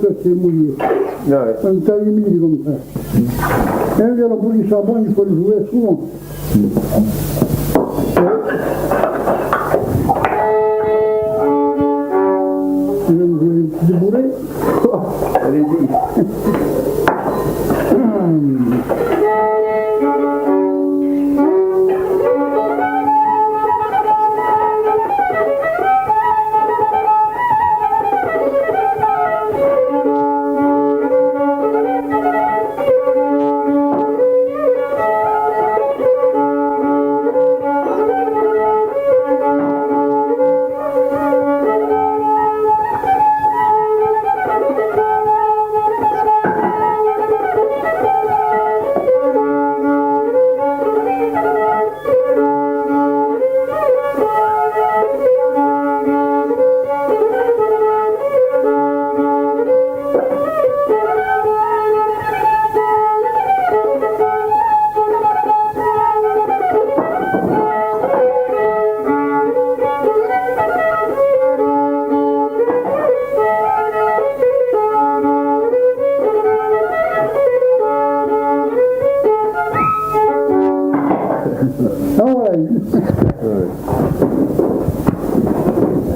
quand c'est mouillé. Un tas humide comme ça. Et un violon pour qu'il soit bon, il faut le jouer souvent. Je vais vous jouer un petit bourré. Allez-y.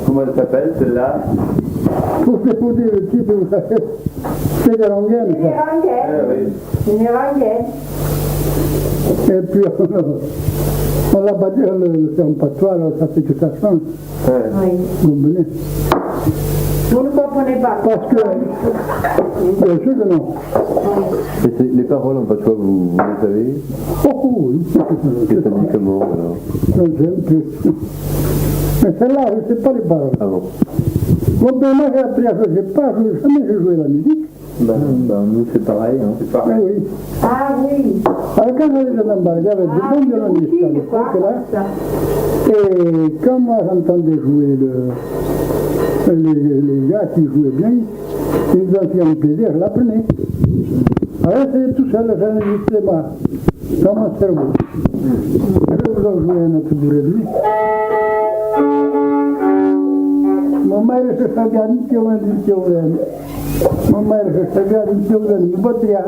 Comment elle s'appelle celle-là? Pour déposer le titre, vous savez, c'est de l'angaine, ça. Une rengaine. Et puis, on l'a pas dit, le ferme patois, alors ça fait que ça change. Oui. Vous venez. Vous ne comprenez pas. Parce que, bien sûr que non. Et les paroles en patois, vous les savez? Oh oui. Et ça dit comment alors? J'ai un peu. Mais celle-là, je ne sais pas les paroles. Ah bon? Bon, ben moi j'ai appris à jouer, jamais j'ai joué la musique. Nous c'est pareil. Hein. C'est Ah oui. Ah oui. Alors quand j'allais dans un bar, il y avait des bons violonistes à l'époque là. Et quand moi j'entendais jouer les gars qui jouaient bien, ils ont fait un plaisir, je l'apprenais. Alors c'est tout seul, j'en ai juste moi, dans mon cerveau. Je vais vous en jouer un autre bourré de lui. Mon mère se sabia nici eu ani. Mon mère se sabia nici eu ani. Bătria.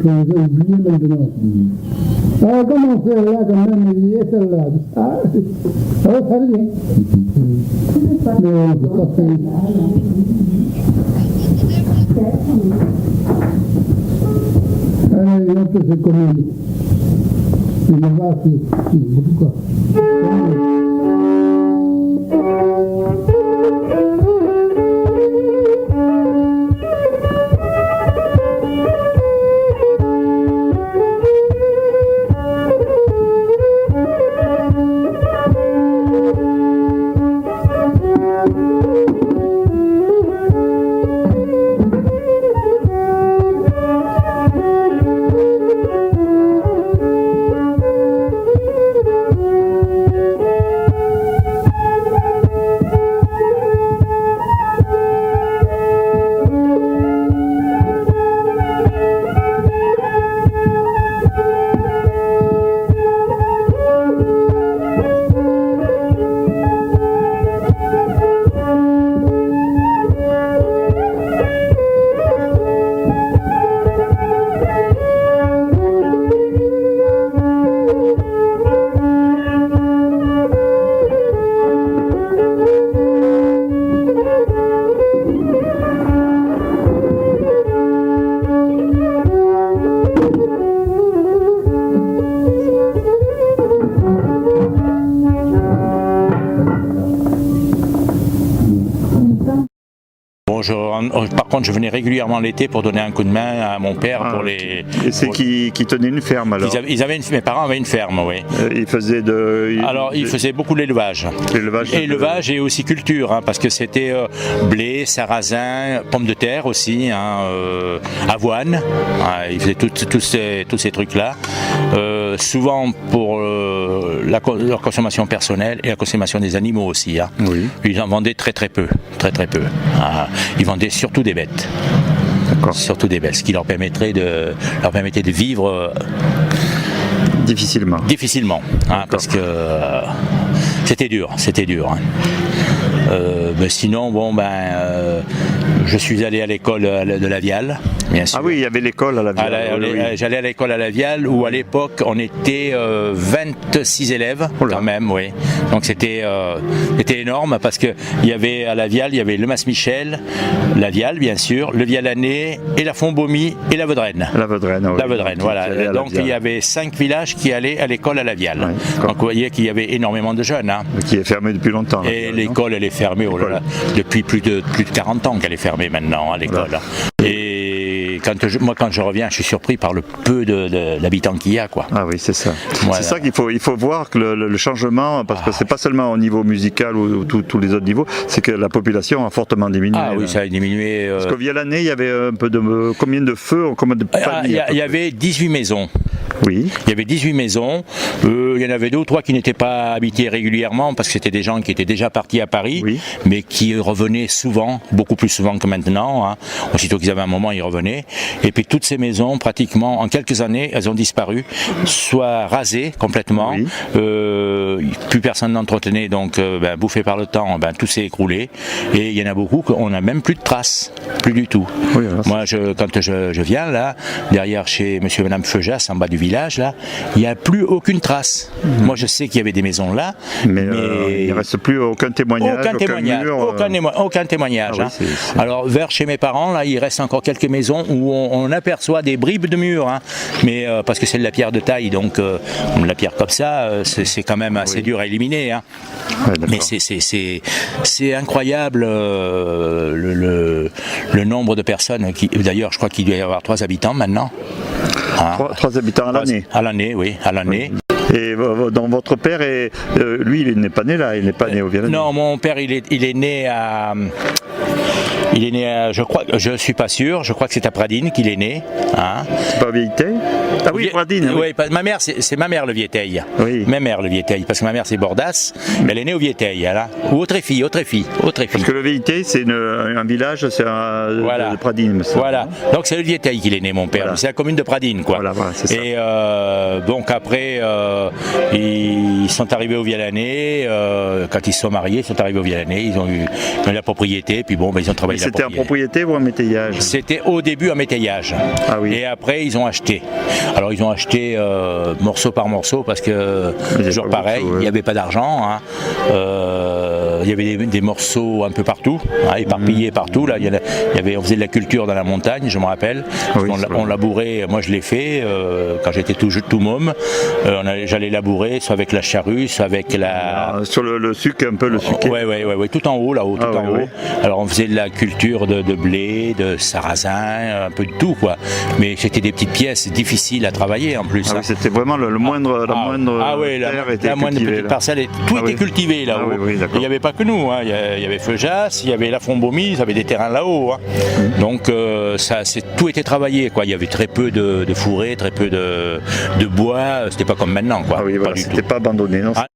J'ai oublié maintenant. Alors comment faire là quand même, il y a celle-là. Ah, ça va bien. Mais on ne peut pas faire. Entonces comiendo. Y me va así, Par contre, je venais régulièrement l'été pour donner un coup de main à mon père pour les. Et c'est qui tenait une ferme alors? Mes parents avaient une ferme, oui. Ils faisaient ils faisaient beaucoup d'élevage. Élevage et aussi culture, hein, parce que c'était blé, sarrasin, pommes de terre aussi, avoine. Ils faisaient tous ces trucs-là. Souvent pour leur consommation personnelle et la consommation des animaux aussi. Hein. Oui. Ils en vendaient très peu. Ils vendaient surtout des bêtes. D'accord. Surtout des bêtes, ce qui leur permettait de vivre difficilement, hein, parce que c'était dur. Hein. Mais sinon, je suis allé à l'école de la Viale, bien sûr. Ah oui, il y avait l'école à la Viale. Oui. J'allais à l'école à la Viale où à l'époque on était 26 élèves quand même, oui. Donc c'était énorme parce que il y avait à la Viale, il y avait le Mas-Michel, la Viale bien sûr, le Vialanais et la Font-Bomy et la Vaudrenne. La Vaudrenne, voilà. Donc il y avait 5 villages qui allaient à l'école à la Viale. Ouais, donc vous voyez qu'il y avait énorément de jeunes. Hein. Qui est fermée depuis longtemps. Et l'école, elle est fermée depuis plus de 40 ans qu'elle est fermée maintenant, à l'école. Voilà. Et quand je reviens, je suis surpris par le peu d'habitants qu'il y a, quoi. Ah oui, c'est ça. Voilà. C'est ça qu'il faut voir que le changement, parce que c'est pas seulement au niveau musical ou tous les autres niveaux, c'est que la population a fortement diminué. Ah oui, ça a diminué. Parce qu'au l'année, il y avait un peu de combien de feux, combien de familles? Il y avait 18 maisons. Oui. Il y avait 18 maisons. Il y en avait 2 ou 3 qui n'étaient pas habitées régulièrement parce que c'était des gens qui étaient déjà partis à Paris, oui, mais qui revenaient souvent, beaucoup plus souvent que maintenant. Hein. Aussitôt qu'ils avaient un moment, ils revenaient. Et puis toutes ces maisons, pratiquement, en quelques années, elles ont disparu, soit rasées complètement. Oui. Plus personne n'entretenait, donc bouffé par le temps, tout s'est écroulé. Et il y en a beaucoup qu'on n'a même plus de traces, plus du tout. Oui, moi, quand je viens là, derrière chez monsieur et madame Feujas, en bas du village, là, il n'y a plus aucune trace. Moi, je sais qu'il y avait des maisons là, mais il ne reste plus aucun témoignage, aucun témoignage. Ah, hein. Oui, alors, vers chez mes parents, là, il reste encore quelques maisons où on aperçoit des bribes de murs, hein. Mais parce que c'est de la pierre de taille, donc la pierre comme ça, c'est quand même assez dur à éliminer. Hein. Ouais, mais c'est incroyable le nombre de personnes qui, d'ailleurs, je crois qu'il doit y avoir 3 habitants maintenant. Hein. 3 habitants à l'année. À l'année, oui, à l'année. Oui. Et donc votre père, lui, il n'est pas né là, il n'est pas né au Vietnam. Non, mon père, il est né à... je crois, je suis pas sûr, je crois que c'est à Pradines qu'il est né. Hein. C'est pas Vieilleteil? Ah oui, Pradines. Oui, ma mère, c'est ma mère le Vieilleteil. Oui. Ma mère le Vieilleteil, parce que ma mère c'est Bordas, mais elle est née au Vieilleteil, hein, ou au Tréfi. Parce que le Vieilleteil, c'est un village, c'est de Pradines. Voilà, donc c'est le Vieilleteil qu'il est né, mon père. Voilà. C'est la commune de Pradines, quoi. Voilà, c'est ça. Et donc après, ils sont arrivés au Vialanais, quand ils se sont mariés, ils sont arrivés au Vialanais, ils ont eu la propriété, puis bon, ils ont travaillé. C'était en propriété ou en métayage? C'était au début en métayage. Ah oui. Et après, ils ont acheté. Alors, ils ont acheté morceau par morceau parce que, toujours pareil, il n'y avait pas d'argent. Hein. il y avait des morceaux un peu partout, hein, éparpillés partout. Là, on faisait de la culture dans la montagne, je me rappelle. Oui, On labourait, moi je l'ai fait quand j'étais tout môme. J'allais labourer, soit avec la charrue, soit avec la... Sur le suc, un peu le suquet. Ouais, tout en haut, là-haut, tout en haut. Oui. Alors on faisait de la culture de blé, de sarrasin, un peu de tout, quoi. Mais c'était des petites pièces difficiles à travailler en plus. Ah oui, c'était vraiment la moindre terre était la moindre cultivée, petite là. parcelle, tout était cultivé là-haut. Ah oui, d'accord. Il n'y avait pas que nous, hein. Il y avait Feujas, il y avait la Fombomise, il y avait des terrains là-haut. Hein. Donc tout était travaillé, quoi. Il y avait très peu de fourrés, très peu de bois. C'était pas comme maintenant, quoi. Ah oui, voilà, pas du c'était tout. pas abandonné. Non. Ah.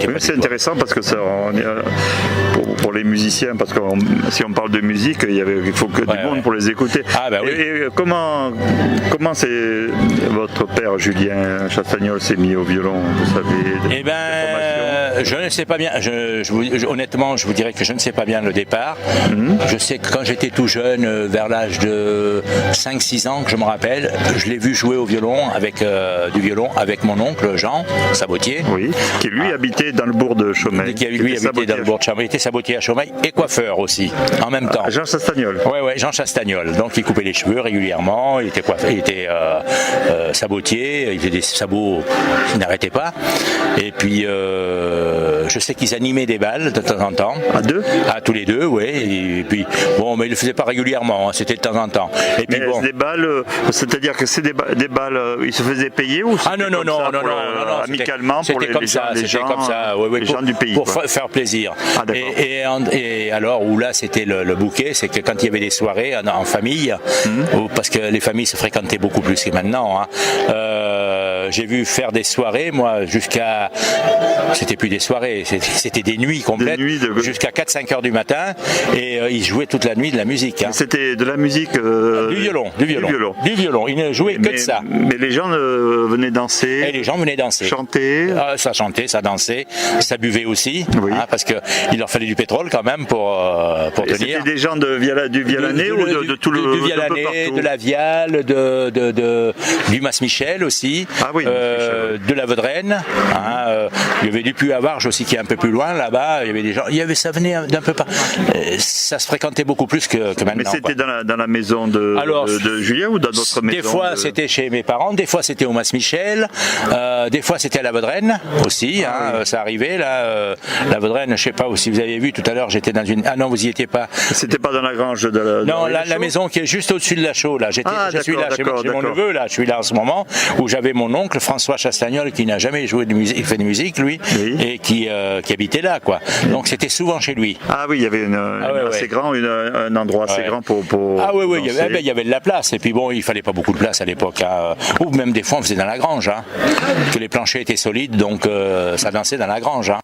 c'était pas du C'est tout- intéressant parce que ça, pour les musiciens, parce que si on parle de musique, il faut que du monde pour les écouter. Ah, bah oui. Et comment c'est votre père Julien Chastagnol s'est mis au violon, vous savez? Eh ben, je ne sais pas bien. Honnêtement, je vous dirais que je ne sais pas bien le départ. Je sais que quand j'étais tout jeune, vers l'âge de 5-6 ans, que je me rappelle, je l'ai vu jouer au violon du violon avec mon oncle Jean Sabotier. Oui, qui lui habitait dans le bourg de Chaumeil. Qui lui habitait dans le bourg de Chaumeil, il était sabotier à Chaumeil et coiffeur aussi, en même temps. Jean Chastagnol. Ouais, Jean Chastagnol. Donc il coupait les cheveux régulièrement, il était coiffeur, il était sabotier, il faisait des sabots qui n'arrêtaient pas. Et puis je sais qu'ils animaient des balles de temps en temps. À deux? À tous les deux, oui. Et puis bon, mais ils le faisaient pas régulièrement, hein, c'était de temps en temps. Et puis Mais bon. des balles, c'est-à-dire que c'est des balles, ils se faisaient payer ou Ah non, amicalement pour les gens du pays. Pour faire plaisir. Ah, d'accord. Et alors, où là, c'était le bouquet, c'est que quand il y avait des soirées en famille, parce que les familles se fréquentaient beaucoup plus que maintenant, hein, j'ai vu faire des soirées, moi, jusqu'à... C'était plus des soirées, c'était des nuits complètes, jusqu'à 4-5 heures du matin, et ils jouaient toute la nuit de la musique. Hein. C'était de la musique... Du violon. Ils ne jouaient que de ça. Mais les gens venaient danser. Et les gens venaient danser. Chanter. Ça chantait, ça dansait, ça buvait aussi, Oui. hein, parce qu'il leur fallait du pétrole quand même pour Et tenir. c'était des gens du Vialané ou de tout le du Vialané, de la Viale, du Mas-Michel aussi, Ah oui, de la Vaudrenne. Hein, il y avait du Puy-à-Varges aussi qui est un peu plus loin là-bas. Il y avait des gens, ça venait d'un peu pas. Ça se fréquentait beaucoup plus que maintenant. Mais c'était quoi. dans la maison de Julien ou dans d'autres maisons? Des fois c'était chez mes parents, des fois c'était au Mas-Michel, des fois c'était à la Vaudrenne aussi, hein, ça arrivait là. La Vaudrenne, je sais pas si vous avez vu tout à l'heure, j'étais dans une. Ah non, vous y étiez pas. C'était pas dans la grange de la... Non, la maison qui est juste au-dessus de la chaux là. Je suis là, chez mon neveu là. Je suis là en ce moment où j'avais mon oncle François Chastagnol qui n'a jamais joué de musique, il fait de musique lui, Oui. et qui habitait là quoi. Donc c'était souvent chez lui. Ah oui, il y avait assez grand, un endroit assez grand pour Ah oui, il danser. y avait de la place. Et puis bon, il fallait pas beaucoup de place à l'époque. Hein. Ou même des fois, on faisait dans la grange. Hein. Parce que les planchers étaient solides, donc ça dansait dans la grange. Hein.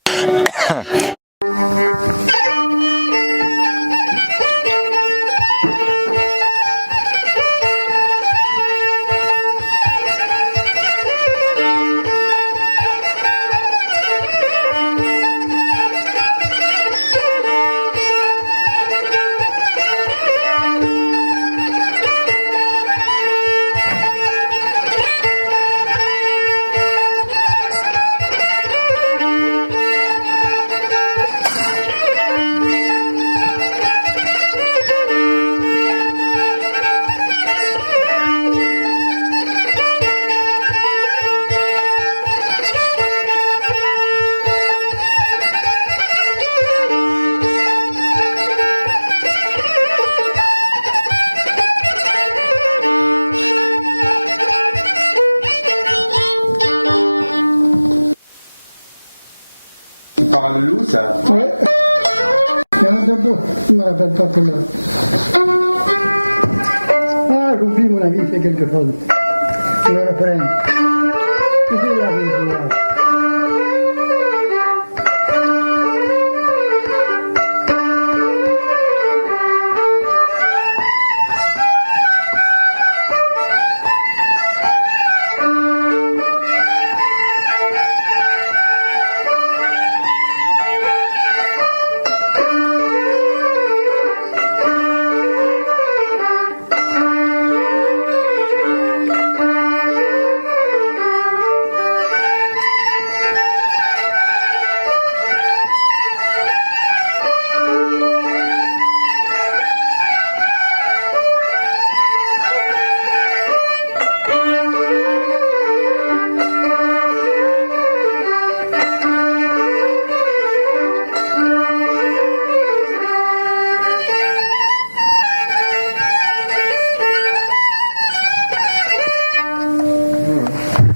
Parle-nous ça. Ouais. Il y en a un peu, je ne me rappelle pas pour le... Ah, j'oublie mon avis, c'est quelque chose. Le refrain. C'est la vie, c'est là.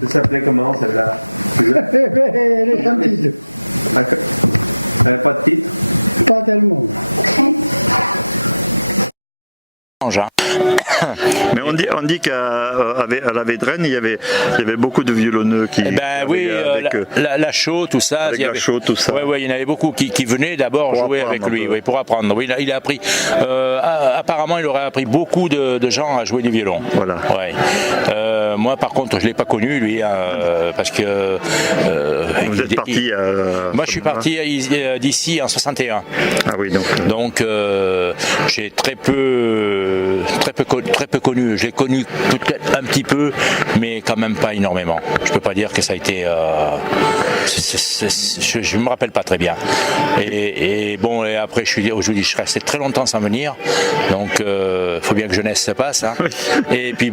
Ça s'appelait comment celle-là? Elle est sans titre. D'accord. Elle n'avait pas de titre? Pas tellement. Hein. Mais on dit qu'à la Védrenne, il y avait beaucoup de violonneux qui. Oui, la chaux, tout ça. Avec la chaux, tout ça. Oui, il y en avait beaucoup qui venaient d'abord Pour jouer apprendre avec lui, oui, pour apprendre. Oui, il a appris. Apparemment, il aurait appris beaucoup de gens à jouer du violon. Voilà. Ouais. Moi, par contre, je l'ai pas connu lui, parce que. Vous êtes parti. Moi, je suis parti d'ici en 61. Ah oui, donc j'ai très peu connu. J'ai connu peut-être un petit peu, mais quand même pas énormément. Je peux pas dire que ça a été. Je me rappelle pas très bien. Et après, je suis resté très longtemps sans venir. Donc, faut bien que jeunesse se passe. Hein. Et puis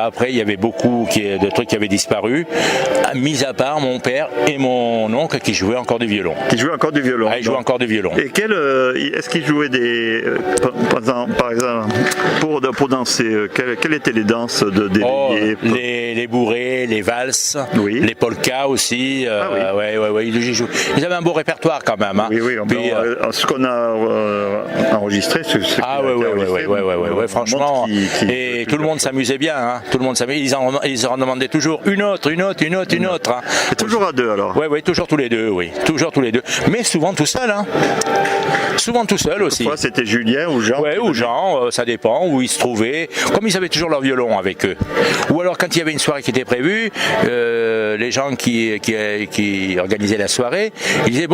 après, il y avait beaucoup de trucs qui avaient disparu, mis à part mon père et mon oncle qui jouaient encore du violon. Qui jouaient encore du violon. Ah, ils jouaient encore du violon. Et est-ce qu'ils jouaient par exemple, pour danser, quelles étaient les danses les bourrées, les valses, les polkas aussi. Ils avaient un beau répertoire quand même. Hein. Oui. Ce qu'on a enregistré, franchement. Et tout le monde s'amusait bien. Hein. Tout le monde s'amusait. Ils en demandaient toujours une autre. Hein. Et toujours à deux alors. Oui, toujours tous les deux. Oui, toujours tous les deux. Mais souvent tout seul. Hein. Souvent tout seul aussi. Fois c'était Julien ou Jean. Oui, ou Jean, ça dépend où ils se trouvaient. Comme ils avaient toujours leur violon avec eux. Ou alors quand il y avait une soirée qui était prévue, les gens qui organisaient la soirée, ils disaient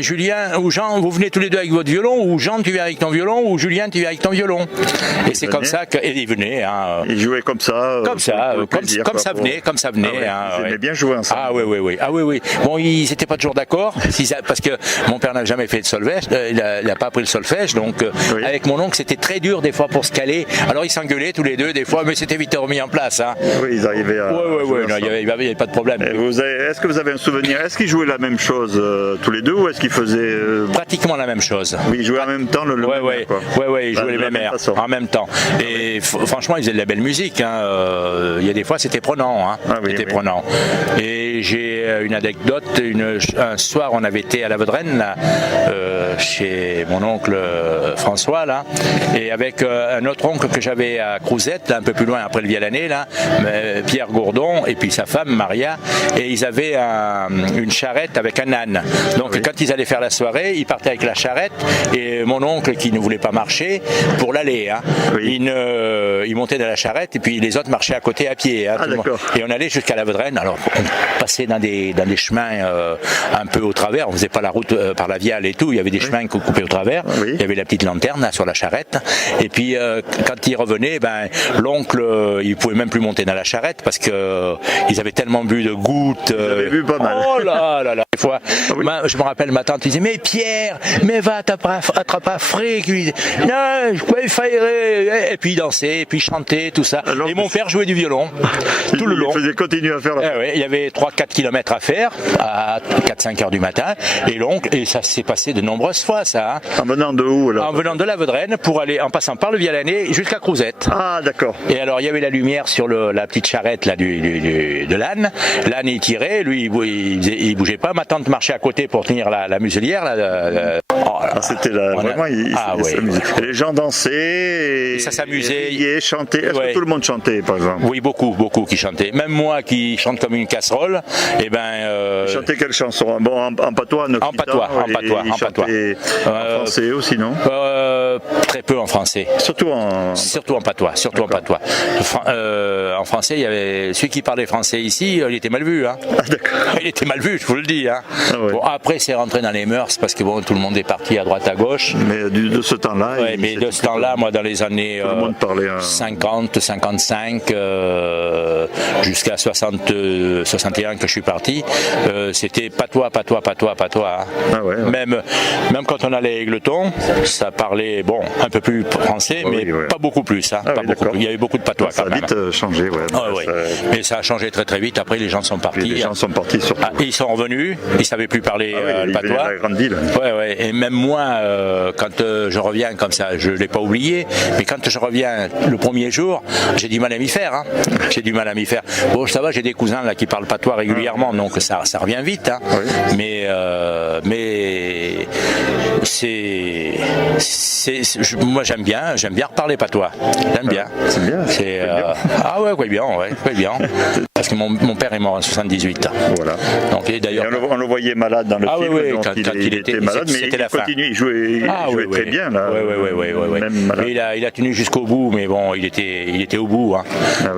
Julien ou Jean, vous venez tous les deux avec votre violon, ou Jean tu viens avec ton violon, ou Julien tu viens avec ton violon. Et c'est comme ça qu'ils venaient. Hein. Ils jouaient comme ça. Comme ça venait. Ils aimaient bien jouer ensemble. Ah oui. Bon, ils n'étaient pas toujours d'accord, parce que mon père n'a jamais fait de solfège, il n'a pas appris le solfège, donc avec mon oncle c'était très dur des fois pour se caler. Alors ils s'engueulaient tous les deux des fois, mais c'était vite remis en place. Hein. Oui, ils arrivaient à. Il n'y avait pas de problème. Est-ce que vous avez un souvenir? Est-ce qu'ils jouaient la même chose tous les deux ou est-ce qu'ils faisaient pratiquement la même chose? Oui, ils jouaient en même temps le même air, quoi. Ils jouaient les mêmes airs en même temps. Et franchement, ils faisaient de la belle musique. Hein. Il y a des fois, c'était prenant. Hein. Prenant. Et j'ai une anecdote. Un soir, on avait été à la Vaudrenne, chez mon oncle François, là, et avec un autre oncle que j'avais à Crouzette, un peu plus loin après le Vialané, là, Pierre Gourdon, et puis sa femme Maria, et ils avaient une charrette avec un âne. Donc quand ils allaient faire la soirée, ils partaient avec la charrette, et mon oncle qui ne voulait pas marcher, pour l'aller, hein, il montait dans la charrette, et puis les autres marchaient à côté à pied. Hein, et on allait jusqu'à la Vaudrenne. Alors on passait dans des chemins un peu au travers, on faisait pas la route par la Viale et tout, il y avait des chemins coupés au travers, il y avait la petite lanterne là, sur la charrette, et puis quand ils revenaient, l'oncle il pouvait même plus monter dans la charrette parce que ils avaient tellement bu de gouttes. Ils avaient bu pas mal. Oh là, des fois, je me rappelle ma tante disait mais Pierre, mais va attraper un fric, non, il fallait, et puis il dansait, et puis il chantait, tout ça. Alors, et mon père jouait du violon tout le long. Il faisait continuer à faire il y avait 3-4 km à faire à 4-5 heures du matin, et l'oncle, et ça s'est passé de nombreuses fois ça. Hein. En venant de où là? En venant de la Vaudrenne pour aller, en passant par le Vialané jusqu'à Crouzette. Ah d'accord. Et alors il y avait la lumière sur la petite charrette là de l'âne. L'âne il tirait, lui il bougeait pas. Ma tante marchait à côté pour tenir la muselière là. C'était vraiment les gens dansaient. Et ça s'amusait. Riaient, chantaient. Est-ce que tout le monde chantait par exemple? Oui, beaucoup qui chantaient. Même moi qui chante comme une casserole. Et chantait quelle chanson? Bon, en patois, en patois. En français aussi, non? Très peu en français. Surtout en patois. En français, il y avait celui qui parlait français ici, il était mal vu. Hein. Ah, d'accord. Il était mal vu, je vous le dis. Hein. Bon, après, c'est rentré dans les mœurs parce que tout le monde est parti à droite à gauche. Mais de ce temps-là. Mais de ce temps-là, moi, dans les années 50, 55, jusqu'à 60, 61 que je suis parti, c'était patois. Hein. Même quand on allait à Égletons, ça parlait un peu plus français, mais pas beaucoup plus. Hein, pas beaucoup plus. Il y avait beaucoup de patois quand même. Ça a vite changé, Mais ça a changé très très vite. Après, les gens sont partis. Les gens sont partis surtout. Ils sont revenus. Ils savaient plus parler le patois. La grande ville. Et même moi, quand je reviens comme ça, je l'ai pas oublié. Mais quand je reviens le premier jour, j'ai du mal à m'y faire. Hein. Bon, ça va. J'ai des cousins là qui parlent patois régulièrement, donc ça revient vite. Hein. Mais c'est moi j'aime bien reparler patois. J'aime bien. C'est bien. Ah ouais, bien. Parce que mon père est mort en 78. Voilà. Donc, et d'ailleurs, on le voyait malade dans le film, oui, donc quand il était malade, mais il continue, il jouait très bien là. Même malade. Il a tenu jusqu'au bout, mais bon, il était au bout. Hein.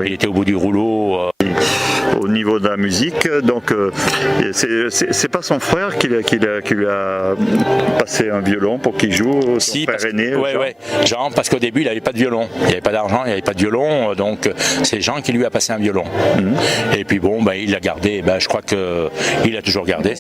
Il était au bout du rouleau. Au niveau de la musique, donc c'est pas son frère qui lui a passé un violon pour qu'il joue, son père aîné. Jean, parce qu'au début il n'avait pas de violon, il n'y avait pas d'argent, il n'y avait pas de violon, donc c'est Jean qui lui a passé un violon. Et puis bon, il l'a gardé, je crois qu'il a toujours gardé.